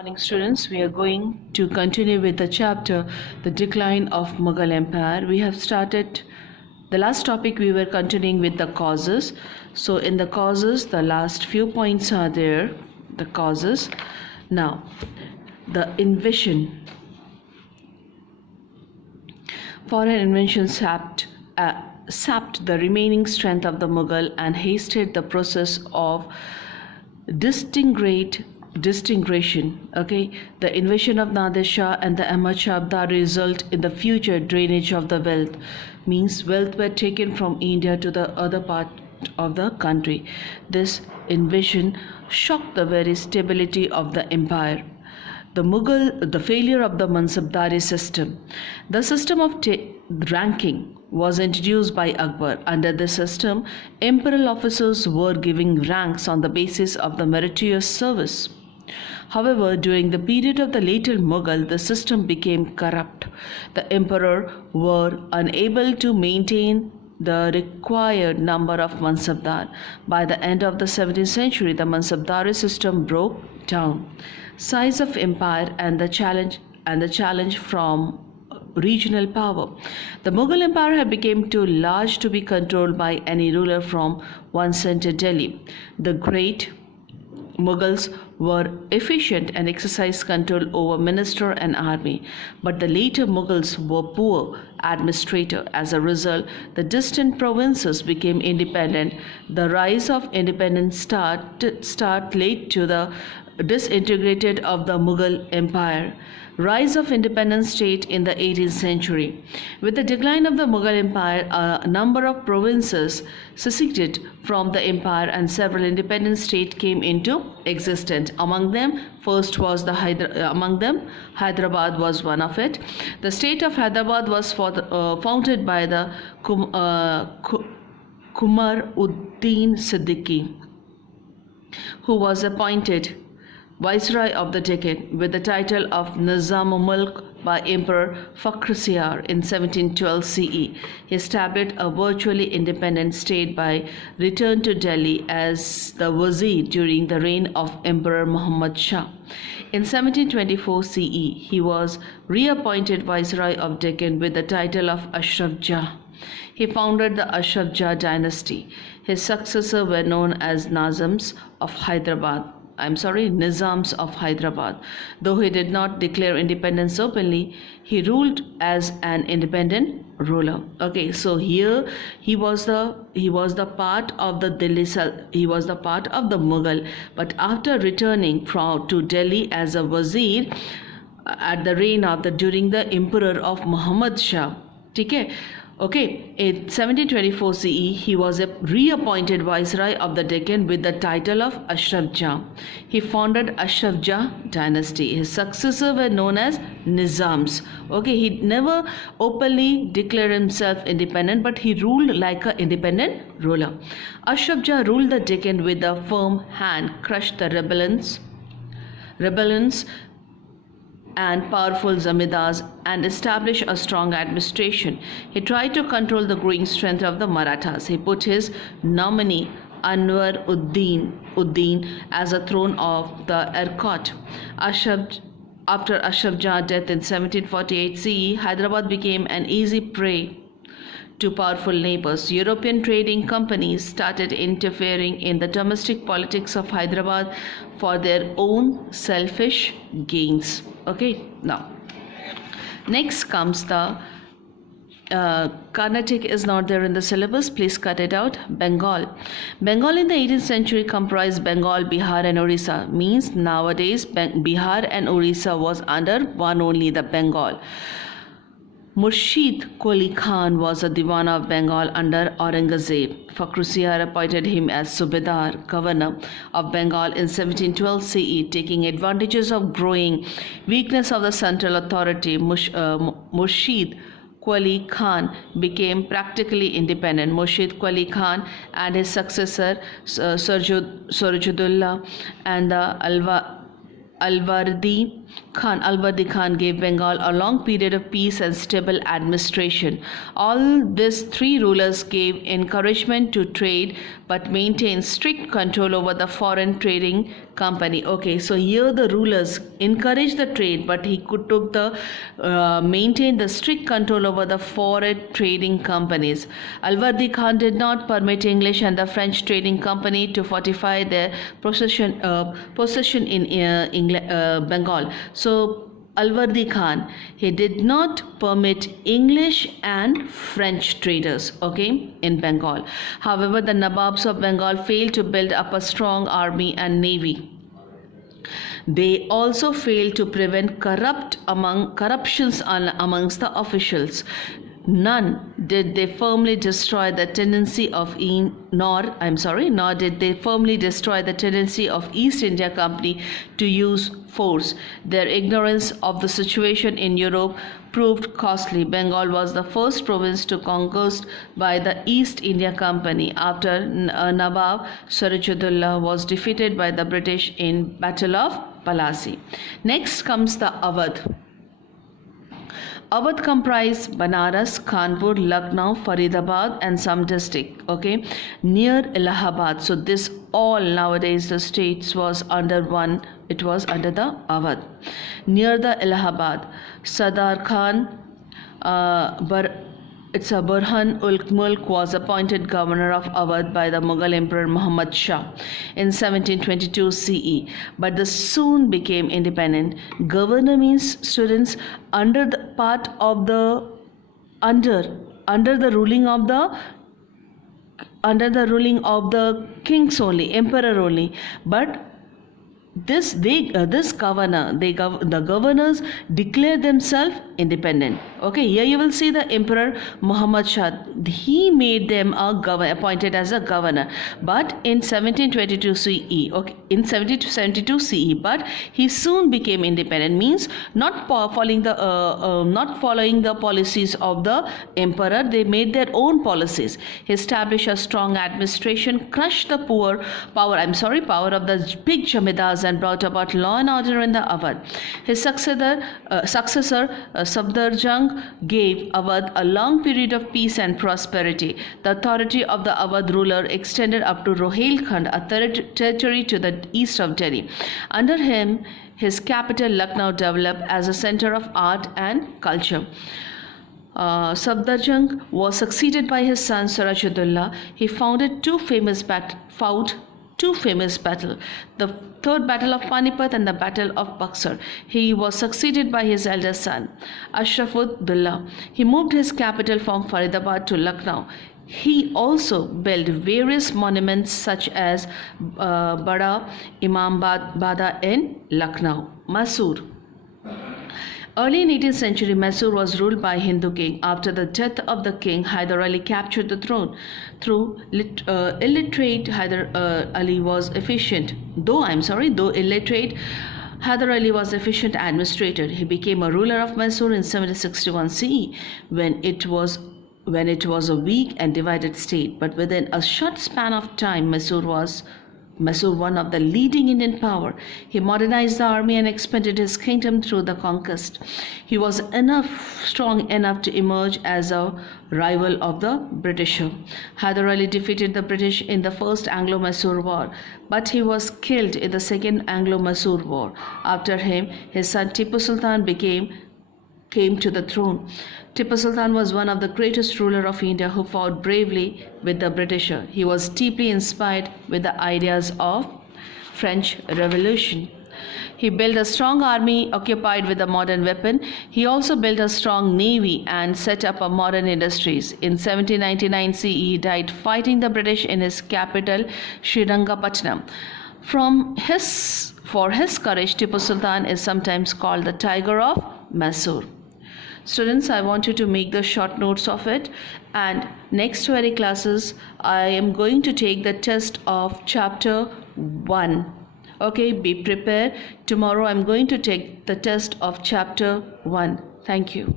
Morning students, we are going to continue with the chapter The Decline of Mughal Empire. We have started the last topic. We were continuing with the causes. So in the causes, the last few points are there, the causes. Now the invasion, foreign invasion sapped the remaining strength of the Mughal and hasted the process of distinction. The invasion of Nadir Shah and the Ahmad Shah Abdar result in the future drainage of the wealth, means wealth were taken from India to the other part of the country. This invasion shocked the very stability of the empire. The failure of the Mansabdari system. The system of ranking was introduced by Akbar. Under this system, imperial officers were given ranks on the basis of the meritorious service. However, during the period of the later Mughal, the system became corrupt. The emperor were unable to maintain the required number of Mansabdar. By the end of the 17th century, the Mansabdari system broke down. Size of empire and the challenge from regional power. The Mughal Empire had become too large to be controlled by any ruler from one center, Delhi. The great Mughals were efficient and exercised control over minister and army, but the later Mughals were poor administrators. As a result, the distant provinces became independent. The rise of independent state led to the disintegrated of the Mughal Empire. Rise of independent state in the 18th century. With the decline of the Mughal Empire, a number of provinces seceded from the empire and several independent states came into existence. Among them Hyderabad was one of it. The state of Hyderabad was founded by the Qamar Uddin Siddiqui, who was appointed Viceroy of the Deccan with the title of Nizam-ul-Mulk by Emperor Fakhrusiyar in 1712 CE. He established a virtually independent state by return to Delhi as the Wazir during the reign of Emperor Muhammad Shah. In 1724 CE, he was reappointed Viceroy of Deccan with the title of Ashraf Jah. He founded the Ashraf Jah dynasty. His successors were known as Nizams of Hyderabad. Though he did not declare independence openly, he ruled as an independent ruler. Okay, so here he was the part of the Mughal, but after returning to Delhi as a Wazir at the reign of during the emperor of Muhammad Shah. Okay, in 1724 CE, he was reappointed Viceroy of the Deccan with the title of Ashraf Jah. He founded Ashraf Jah dynasty. His successors were known as Nizams. Okay, he never openly declared himself independent, but he ruled like an independent ruler. Ashraf Jah ruled the Deccan with a firm hand, crushed the rebellions and powerful zamindars and establish a strong administration. He tried to control the growing strength of the Marathas. He put his nominee Anwar Uddin as a throne of the Erkot. After Ashraf Jah's death in 1748 CE, Hyderabad became an easy prey to powerful neighbors. European trading companies started interfering in the domestic politics of Hyderabad for their own selfish gains. Okay, now next comes the Carnatic is not there in the syllabus. Please cut it out. Bengal in the 18th century comprised Bengal, Bihar and Orissa. Means nowadays Bihar and Orissa was under one only, the Bengal. Murshid Quli Khan was a Diwan of Bengal under Aurangzeb. Fakhrusiyar appointed him as Subedar, governor of Bengal in 1712 CE, taking advantages of growing weakness of the central authority. Murshid Quli Khan became practically independent. Murshid Quli Khan and his successor Surajudullah and the Alwardi Khan, Alverdi Khan, gave Bengal a long period of peace and stable administration. All these three rulers gave encouragement to trade but maintained strict control over the foreign trading company. Okay, so here the rulers encouraged the trade, but he took the maintain the strict control over the foreign trading companies. Alverdi Khan did not permit English and the French trading company to fortify their possession in Bengal. So Alverdi Khan, he did not permit English and French traders, okay, in Bengal. However, the Nawabs of Bengal failed to build up a strong army and navy. They also failed to prevent corruptions amongst the officials. Nor did they firmly destroy the tendency of East India Company to use force. Their ignorance of the situation in Europe proved costly. Bengal was the first province to conquered by the East India Company after Nawab Sirajuddaula was defeated by the British in Battle of Plassey. Next comes the Awadh. Awadh comprised Banaras, Kanpur, Lucknow, Faridabad and some district, okay, near Allahabad. So this all nowadays the states was under one, it was under the Awadh. Near the Allahabad, Sardar Khan, Burhan ul Mulk was appointed governor of Awadh by the Mughal Emperor Muhammad Shah in 1722 CE, but this soon became independent. Governor means, students, under the ruling of the kings only, emperor only, but the governors declare themselves independent. Okay, here you will see the Emperor Muhammad Shah. He made them appointed as a governor, but in 1722 CE. Okay, in 1772 CE, but he soon became independent. Means not following the policies of the emperor. They made their own policies. He established a strong administration, crushed the power of the big jamidars, and brought about law and order in the Awadh. His successor Safdarjung gave Awadh a long period of peace and prosperity. The authority of the Awadh ruler extended up to Rohilkhand, a territory to the east of Delhi. Under him, his capital Lucknow developed as a center of art and culture. Safdarjung was succeeded by his son Sirajuddaula. He founded two famous battles, the Third Battle of Panipat and the Battle of Buxar. He was succeeded by his eldest son, Ashrafuddaulah. He moved his capital from Faridabad to Lucknow. He also built various monuments such as Bada Imam Bada in Lucknow. Mysore. Early in 18th century, Mysore was ruled by Hindu king. After the death of the king, Hyder Ali captured the throne. Through illiterate, Hyder Ali was efficient. Though illiterate, Hyder Ali was efficient administrator. He became a ruler of Mysore in 1761 CE when it was a weak and divided state. But within a short span of time, Mysore, one of the leading Indian power. He modernized the army and expanded his kingdom through the conquest. He was strong enough to emerge as a rival of the British. Hyder Ali defeated the British in the First Anglo-Mysore War, but he was killed in the Second Anglo-Mysore War. After him, his son Tipu Sultan came to the throne. Tipu Sultan was one of the greatest rulers of India who fought bravely with the British. He was deeply inspired with the ideas of French Revolution. He built a strong army occupied with a modern weapon. He also built a strong navy and set up a modern industries. In 1799 CE, he died fighting the British in his capital, Srirangapatnam. For his courage, Tipu Sultan is sometimes called the Tiger of Mysore. Students, I want you to make the short notes of it, and next very classes I am going to take the test of chapter 1. Okay, be prepared. Tomorrow I'm going to take the test of chapter 1. Thank you.